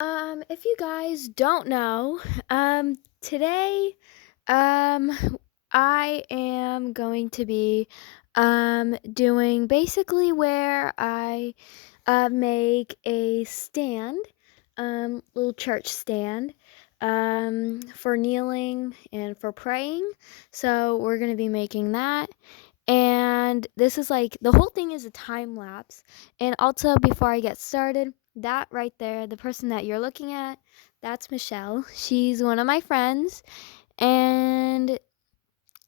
If you guys don't know, today, um, I am going to be, doing basically where I, make a stand, little church stand, for kneeling and for praying. So we're gonna be making that. And this is like the whole thing is a time lapse. And also, before I get started, that right there, the person that you're looking at, that's Michelle. She's one of my friends. And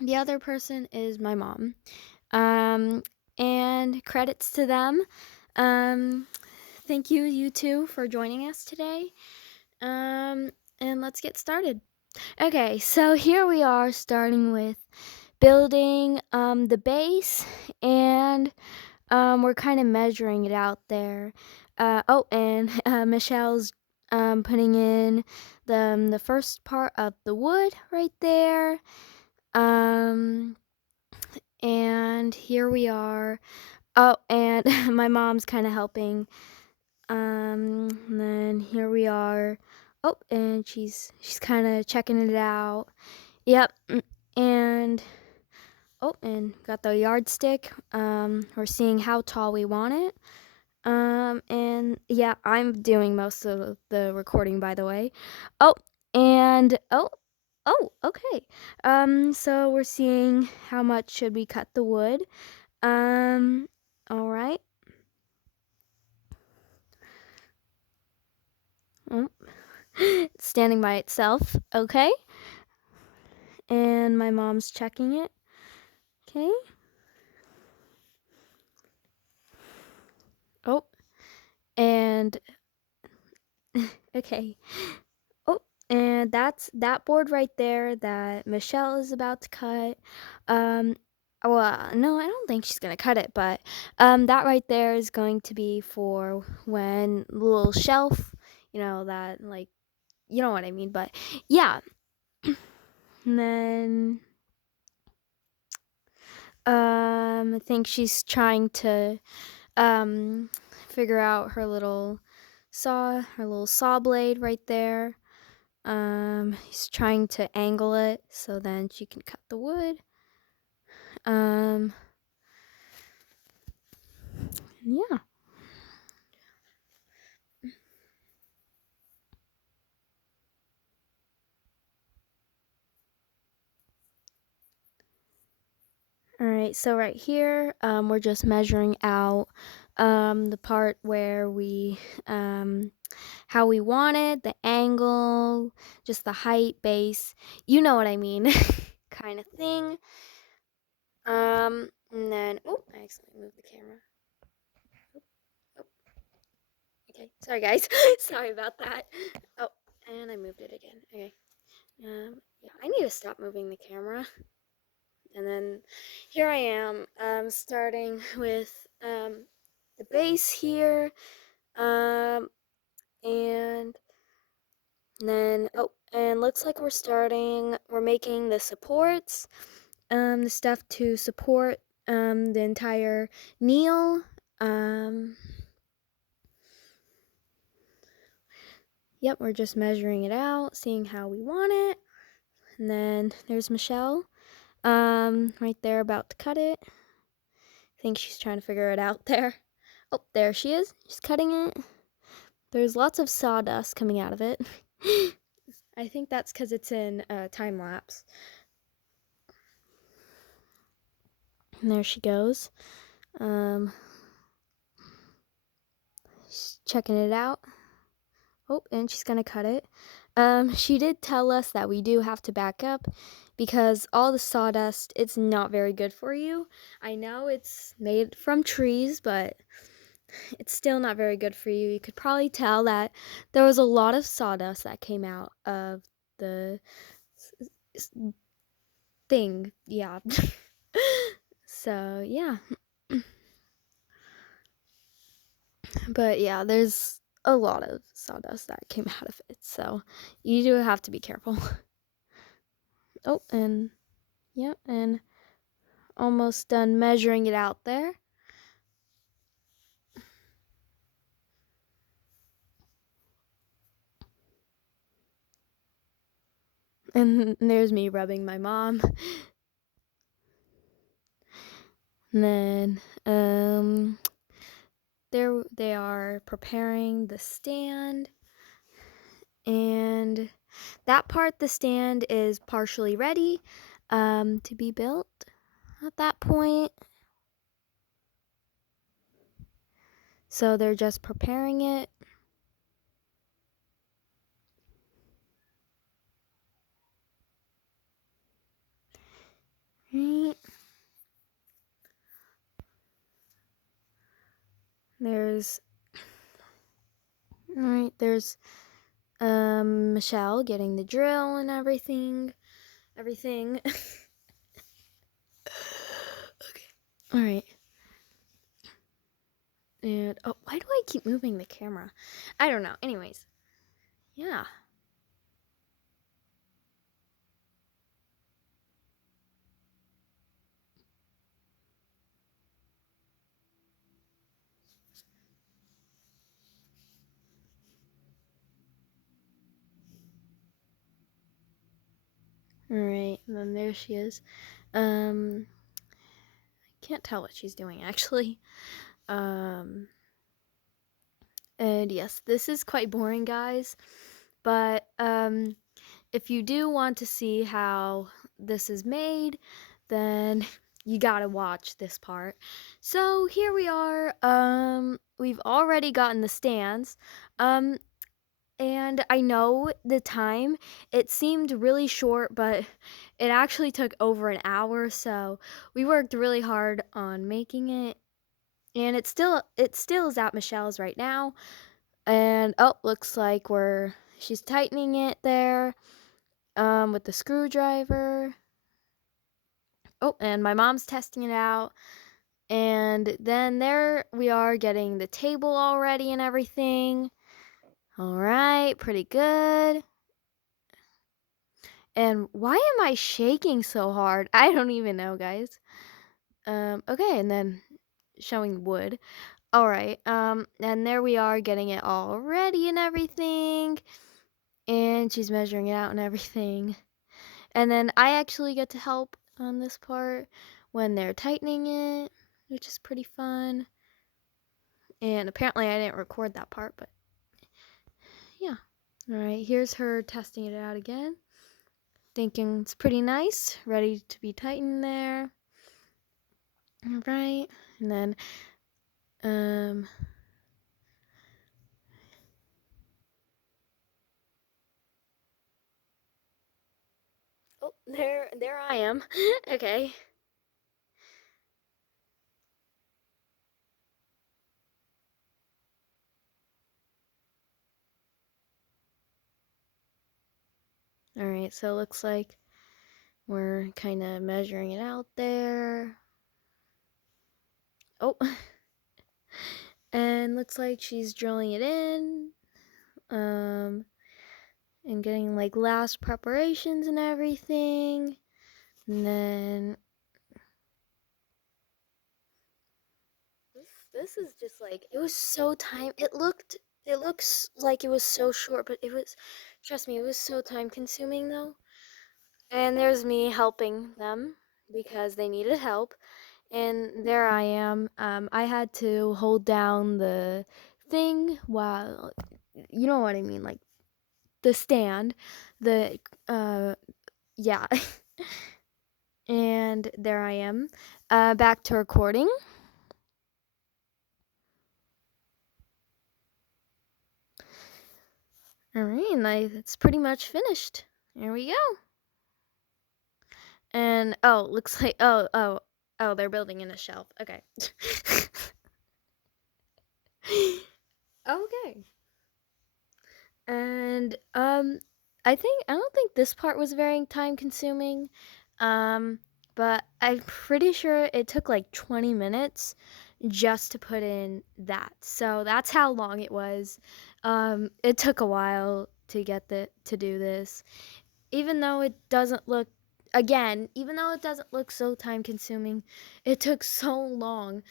the other person is my mom. Um, and credits to them. Um, Thank you, you two, for joining us today. And let's get started. Okay, so here we are starting with building the base, and we're kind of measuring it out there. Oh, and Michelle's putting in the first part of the wood right there. Um, and here we are. Oh, and my mom's kind of helping. And then here we are. Oh, and she's kind of checking it out. Yep. And oh, and got the yardstick. We're seeing how tall we want it. And yeah, I'm doing most of the recording, by the way. Oh, and okay. So we're seeing how much should we cut the wood. All right. Oh, standing by itself. Okay. And my mom's checking it. Okay. Oh, and okay. Oh, and that's that board right there that Michelle is about to cut. Um, well, no, I don't think she's gonna cut it, but that right there is going to be for when the little shelf, that like, you know what I mean. But yeah, and then I think she's trying to um figure out her little saw blade right there. He's trying to angle it so then she can cut the wood. Um, yeah. All right, so right here, we're just measuring out the part where how we want it, the angle, just the height, base, you know what I mean, kind of thing. And then, oh, I accidentally moved the camera. Oh, okay, sorry guys, sorry about that. Oh, and I moved it again. Okay. Yeah, I need to stop moving the camera. And then here I am, starting with the base here, um, and then oh, and looks like we're making the supports, the stuff to support the entire kneel. Um, yep, we're just measuring it out, seeing how we want it. And then there's Michelle, right there about to cut it. I think she's trying to figure it out there. Oh, there she is. She's cutting it. There's lots of sawdust coming out of it. I think that's because it's in time lapse. And there she goes. Um, she's checking it out. Oh, and she's gonna cut it. She did tell us that we do have to back up because all the sawdust, it's not very good for you. I know it's made from trees, but it's still not very good for you. You could probably tell that there was a lot of sawdust that came out of the thing. Yeah. So, yeah. But yeah, there's a lot of sawdust that came out of it. So, you do have to be careful. Oh, and yeah, and almost done measuring it out there. And there's me rubbing my mom. And then there they are preparing the stand, and that part, the stand is partially ready to be built at that point. So they're just preparing it. Right. There's there's Michelle getting the drill and everything. Okay. All right. And oh, why do I keep moving the camera? I don't know. Anyways, yeah. All right, and then there she is. I can't tell what she's doing actually. And yes, this is quite boring, guys. But if you do want to see how this is made, then you gotta watch this part. So here we are. We've already gotten the stands. And I know the time, it seemed really short, but it actually took over an hour, so we worked really hard on making it. And it still is at Michelle's right now. And oh, looks like she's tightening it there with the screwdriver. Oh, and my mom's testing it out. And then there we are getting the table all ready and everything. All right, pretty good. And why am I shaking so hard? I don't even know, guys. Okay, and then showing wood. All right. And there we are getting it all ready and everything. And she's measuring it out and everything. And then I actually get to help on this part when they're tightening it, which is pretty fun. And apparently I didn't record that part, but yeah. All right, here's her testing it out again. Thinking it's pretty nice, ready to be tightened there. All right, and then oh, there I am. Okay. All right, so it looks like we're kind of measuring it out there. Oh, and looks like she's drilling it in, and getting like last preparations and everything. And then this is just like, it was so time. It looks like it was so short, but it was, trust me, it was so time consuming though. And there's me helping them because they needed help. And there I am. I had to hold down the thing while, you know what I mean, like the stand, the, yeah. And there I am, back to recording. All right, and it's pretty much finished. There we go. And oh, looks like oh, they're building in a shelf. Okay. Okay. And I don't think this part was very time consuming. Um but I'm pretty sure it took like 20 minutes just to put in that. So that's how long it was. It took a while to to do this. Even though it doesn't look, again, even though it doesn't look so time consuming, it took so long.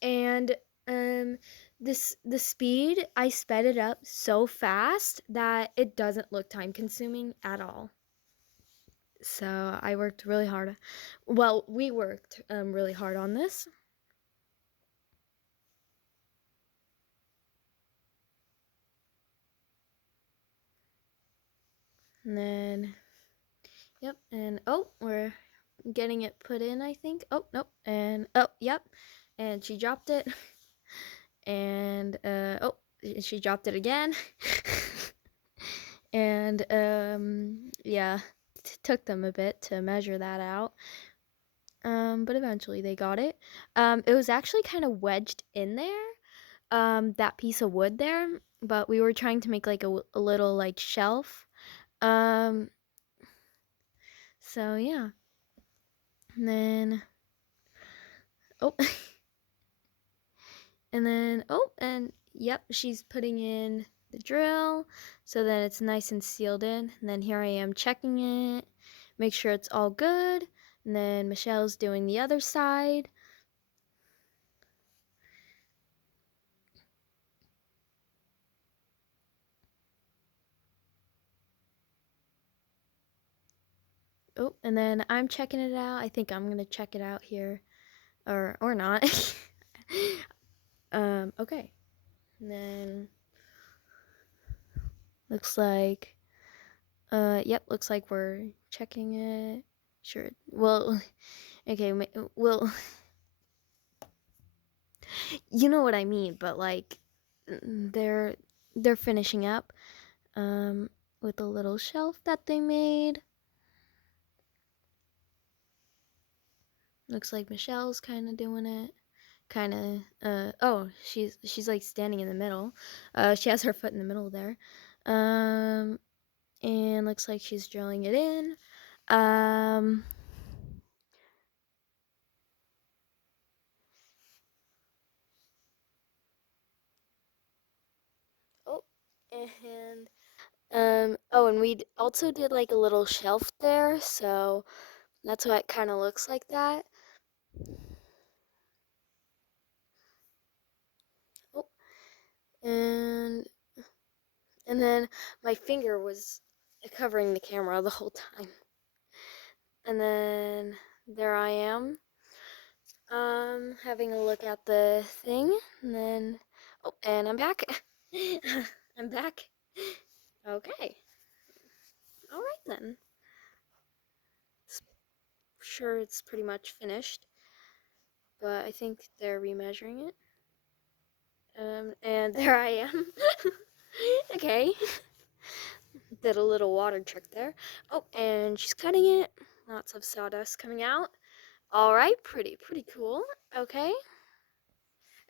And um the speed, I sped it up so fast that it doesn't look time consuming at all. So I worked really hard. Well, we worked really hard on this. And then, yep, and oh, we're getting it put in, I think. Oh, nope, and oh, yep, and she dropped it, and oh, she dropped it again, and yeah, took them a bit to measure that out. But eventually they got it. It was actually kind of wedged in there, that piece of wood there, but we were trying to make like a little like shelf. Um, so yeah. And then oh, and then oh, and yep, she's putting in the drill so that it's nice and sealed in. And then here I am checking it, make sure it's all good. And then Michelle's doing the other side. Oh, and then I'm checking it out. I think I'm gonna check it out here, or not. Okay. And then looks like, yep, looks like we're checking it. Sure. Well, okay. Well, you know what I mean, but like, they're finishing up, um, with a little shelf that they made. Looks like Michelle's kind of doing it. Kind of, oh, she's like standing in the middle. She has her foot in the middle there. Um, and looks like she's drilling it in. Um, oh, and oh, and we also did like a little shelf there, so that's why it kind of looks like that. Oh, and and then my finger was covering the camera the whole time. And then there I am, having a look at the thing, and then oh, and I'm back. I'm back. Okay. All right then. Sure, it's pretty much finished, but I think they're remeasuring it. And there I am. Okay. Did a little water trick there. Oh, and she's cutting it. Lots of sawdust coming out. All right, pretty cool. Okay.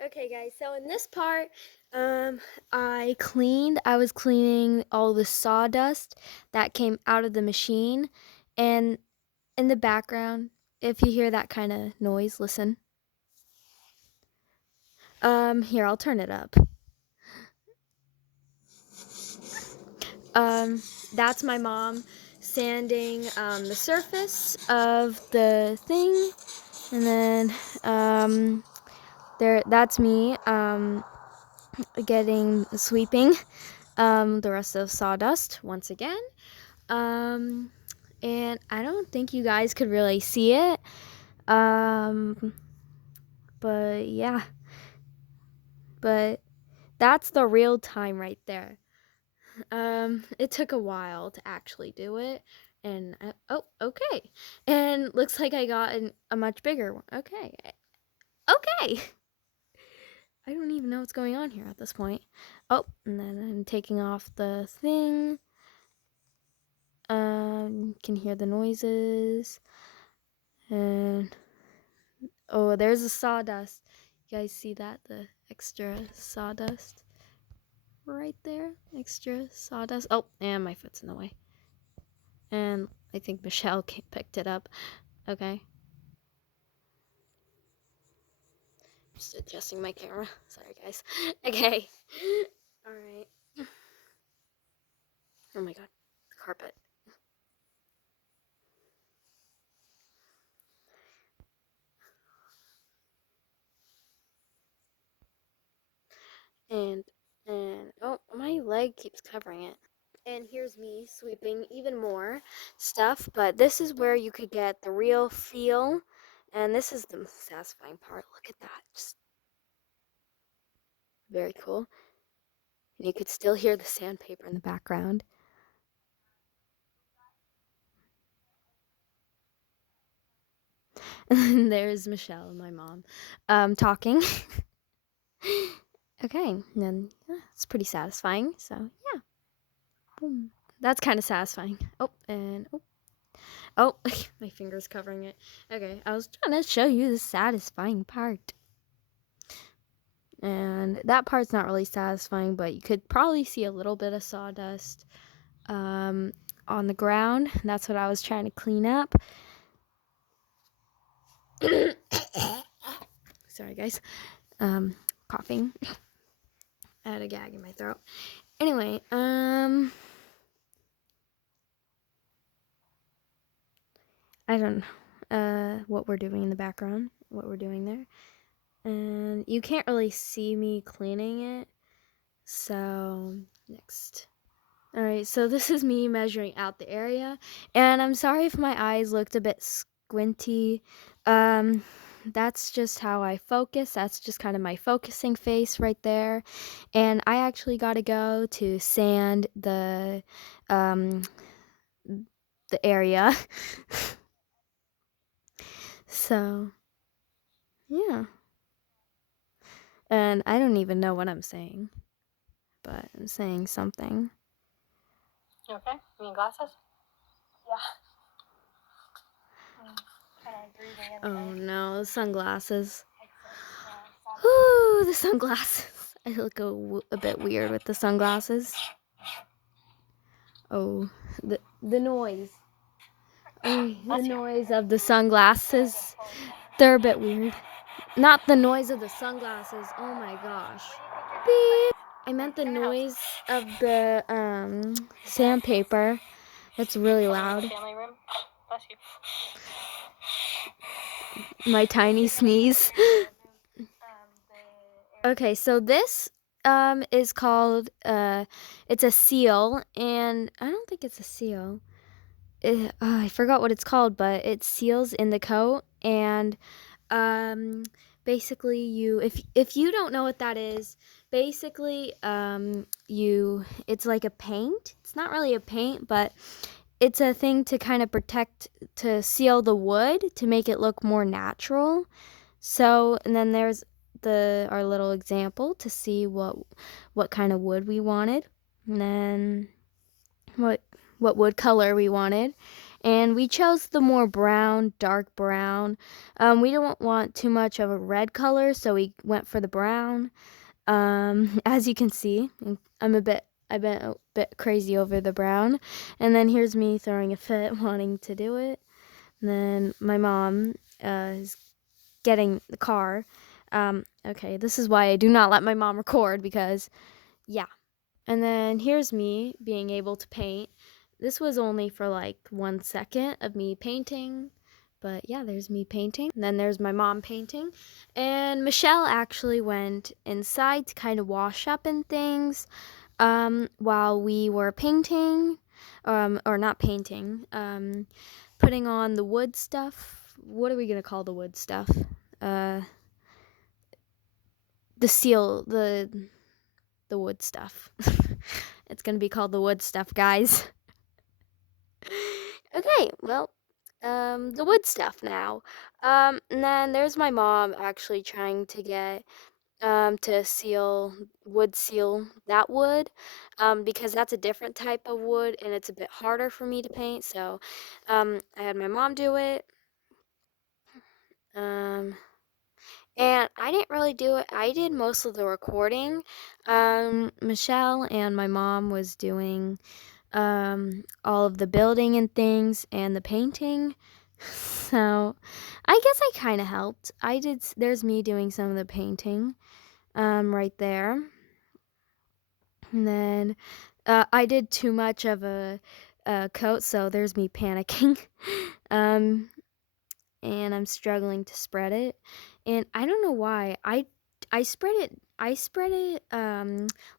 Okay, guys. So in this part, um, I was cleaning all the sawdust that came out of the machine, and in the background, if you hear that kind of noise, listen. Here, I'll turn it up. Um, that's my mom sanding the surface of the thing, and then that's me getting sweeping the rest of sawdust once again. Um, and I don't think you guys could really see it. Um, but yeah, but that's the real time right there. It took a while to actually do it, and oh, okay, and looks like I got a much bigger one. Okay, okay. I don't even know what's going on here at this point. Oh, and then I'm taking off the thing. Can hear the noises, and oh, there's the sawdust. You guys see that? The extra sawdust right there. Extra sawdust. Oh, and my foot's in the way. And I think Michelle picked it up. Okay. Just adjusting my camera. Sorry, guys. Okay. All right. Oh my god. The carpet. And oh, my leg keeps covering it. And here's me sweeping even more stuff, but this is where you could get the real feel, and this is the satisfying part. Look at that, just very cool. And you could still hear the sandpaper in the background. And there's Michelle, my mom, talking. Okay, and then yeah, it's pretty satisfying. So yeah, boom. That's kind of satisfying. Oh, and oh, my finger's covering it. Okay, I was trying to show you the satisfying part. And that part's not really satisfying, but you could probably see a little bit of sawdust on the ground. That's what I was trying to clean up. Sorry, guys. Coughing. I had a gag in my throat. Anyway, I don't know what we're doing in the background, what we're doing there. And you can't really see me cleaning it. So, next. All right, so this is me measuring out the area. And I'm sorry if my eyes looked a bit squinty. That's just how I focus. That's just kind of my focusing face right there. And I actually got to go to sand the area. So, yeah. And I don't even know what I'm saying, but I'm saying something. You okay? You need glasses? Yeah. Kind of breathing in. Oh no, the sunglasses. Ooh, the sunglasses. I look a bit weird with the sunglasses. Oh, the noise. The noise of the sunglasses. They're a bit weird. Not the noise of the sunglasses. Oh my gosh. Beep. I meant the noise of the sandpaper. It's really loud. Family room. Bless you. My tiny sneeze. Okay, so this is called it's a seal, and I don't think it's a seal. I forgot what it's called, but it seals in the coat, and basically if you don't know what that is, basically it's like a paint. It's not really a paint, but it's a thing to kind of protect, to seal the wood to make it look more natural. So, and then there's our little example to see what kind of wood we wanted, and then what wood color we wanted. And we chose the more brown, dark brown. We don't want too much of a red color, so we went for the brown. As you can see, I've been a bit crazy over the brown. And then here's me throwing a fit, wanting to do it. And then my mom is getting the car. Okay, this is why I do not let my mom record, because, yeah. And then here's me being able to paint. This was only for like 1 second of me painting. But yeah, there's me painting. And then there's my mom painting. And Michelle actually went inside to kind of wash up and things while we were painting. Or not painting. Putting on the wood stuff. What are we going to call the wood stuff? The seal, the wood stuff. It's gonna be called the wood stuff, guys. Okay, well, the wood stuff now. And then there's my mom actually trying to get to seal that wood, because that's a different type of wood and it's a bit harder for me to paint. So, I had my mom do it. And I didn't really do it. I did most of the recording. Michelle and my mom was doing all of the building and things and the painting. So I guess I kind of helped. There's me doing some of the painting right there. And then I did too much of a coat, so there's me panicking. And I'm struggling to spread it. And I don't know why. I spread it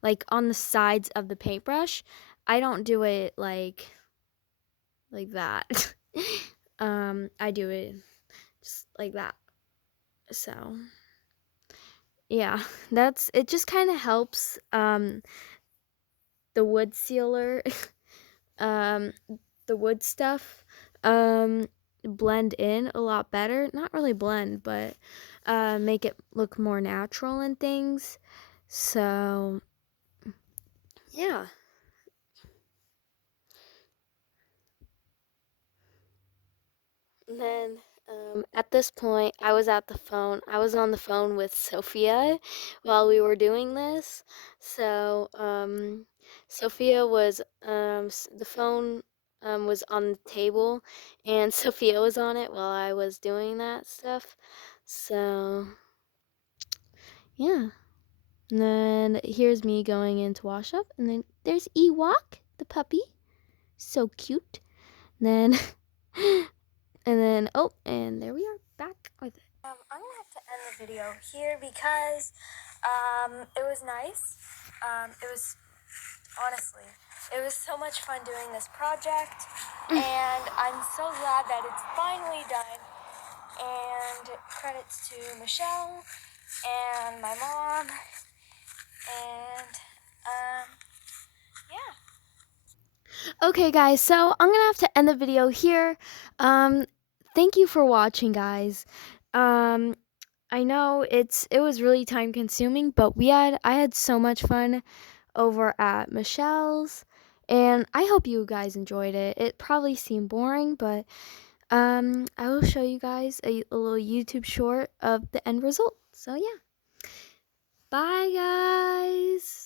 like on the sides of the paintbrush. I don't do it like that. I do it just like that. So, yeah, that's it just kind of helps the wood sealer um the wood stuff um blend in a lot better. Not really blend, but make it look more natural and things. So, yeah. And then at this point, I was at the phone. I was on the phone with Sophia while we were doing this. So Sophia was the phone was on the table, and Sophia was on it while I was doing that stuff. So yeah. And then here's me going in to wash up, and then there's Ewok, the puppy, so cute. And then oh, and there we are back with it. I'm gonna have to end the video here because it was nice. It was honestly, it was so much fun doing this project, and I'm so glad that it's finally done. And credits to Michelle and my mom, and yeah. Okay, guys, so I'm gonna have to end the video here. Um, thank you for watching, guys. Um, I know it was really time consuming, but I had so much fun over at Michelle's, and I hope you guys enjoyed it. It probably seemed boring, but I will show you guys a little YouTube short of the end result. So yeah, bye, guys.